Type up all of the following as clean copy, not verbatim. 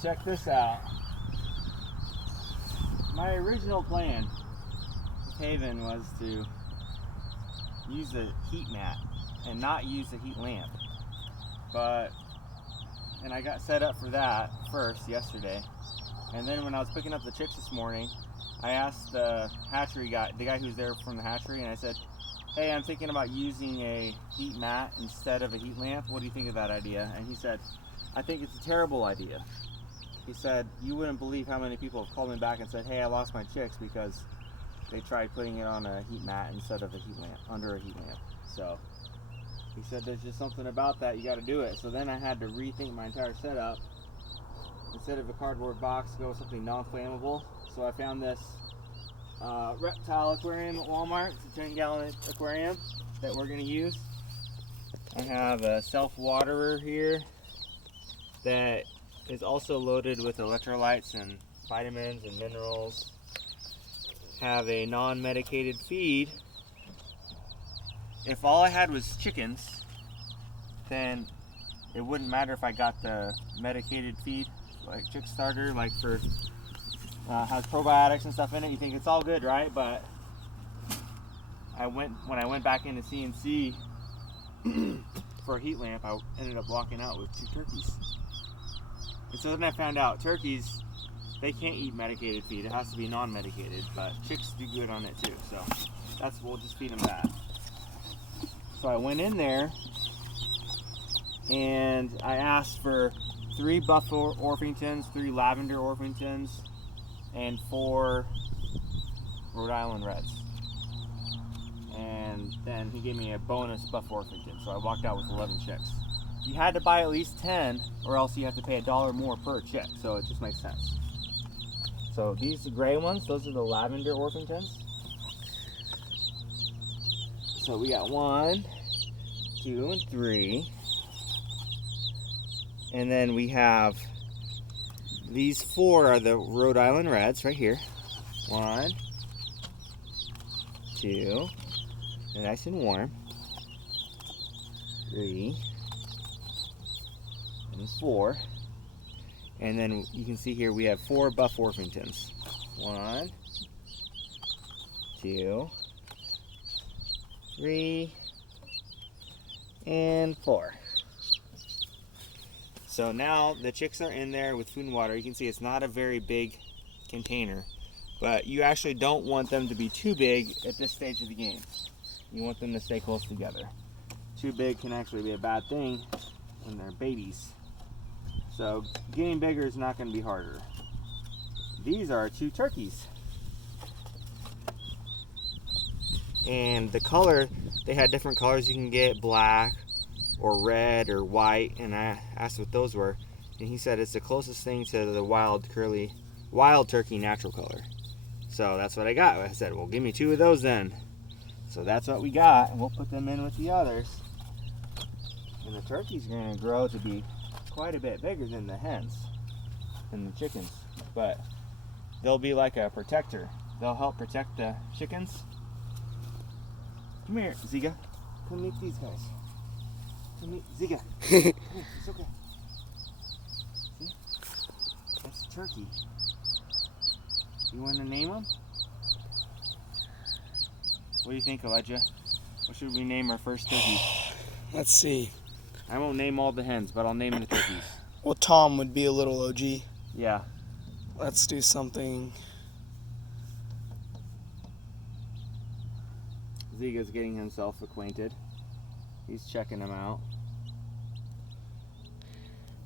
Check this out. My original plan with Haven was to use a heat mat and not use a heat lamp. And I got set up for that first yesterday. And then when I was picking up the chicks this morning, I asked the hatchery guy, the guy who's there from the hatchery, and I said, hey, I'm thinking about using a heat mat instead of a heat lamp. What do you think of that idea? And he said, I think it's a terrible idea. He said, you wouldn't believe how many people have called me back and said, hey, I lost my chicks because they tried putting it on a heat mat instead of a heat lamp, under a heat lamp. So he said, there's just something about that, you got to do it. So then I had to rethink my entire setup. Instead of a cardboard box, go with something non-flammable. So I found this reptile aquarium at Walmart. It's a 10-gallon aquarium that we're going to use. I have a self-waterer here that is also loaded with electrolytes and vitamins and minerals. Have a non-medicated feed. If all I had was chickens, then it wouldn't matter if I got the medicated feed, like Chick Starter, like for has probiotics and stuff in it. You think it's all good, right? But when I went back into CNC for a heat lamp, I ended up walking out with 2 turkeys. And so then I found out turkeys, they can't eat medicated feed. It has to be non-medicated, but chicks do good on it too. So we'll just feed them that. So I went in there and I asked for 3 buff Orpingtons, 3 lavender Orpingtons, and 4 Rhode Island Reds. And then he gave me a bonus buff Orpington, so I walked out with 11 chicks. You had to buy at least 10, or else you have to pay $1 more per chick, so it just makes sense. So these gray ones, those are the lavender Orpingtons. So we got 1, 2, and 3. And then we have these 4 are the Rhode Island Reds right here. 1, 2, they're nice and warm. 3, and 4. And then you can see here we have 4 buff Orpingtons. 1, 2, 3, and 4. So now the chicks are in there with food and water. You can see it's not a very big container, but you actually don't want them to be too big at this stage of the game. You want them to stay close together. Too big can actually be a bad thing when they're babies. So getting bigger is not going to be harder. These are 2 turkeys. And the color, they had different colors you can get, black or red or white, and I asked what those were, and he said it's the closest thing to the wild turkey natural color. So that's what I got. I said, well, give me 2 of those then. So that's what we got, and we'll put them in with the others. And the turkeys are going to grow to be quite a bit bigger than the hens and the chickens, but they'll be like a protector. They'll help protect the chickens. Come here, Ziga. Come meet these guys. Come meet Ziga. Come here, it's okay. See? That's a turkey. You want to name them? What do you think, Elijah? What should we name our first turkey? Let's see. I won't name all the hens, but I'll name the turkeys. Well, Tom would be a little OG. Yeah. Let's do something. Ziga's getting himself acquainted. He's checking them out.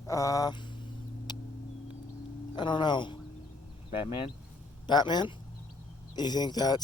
I don't know. Batman? Batman? You think that's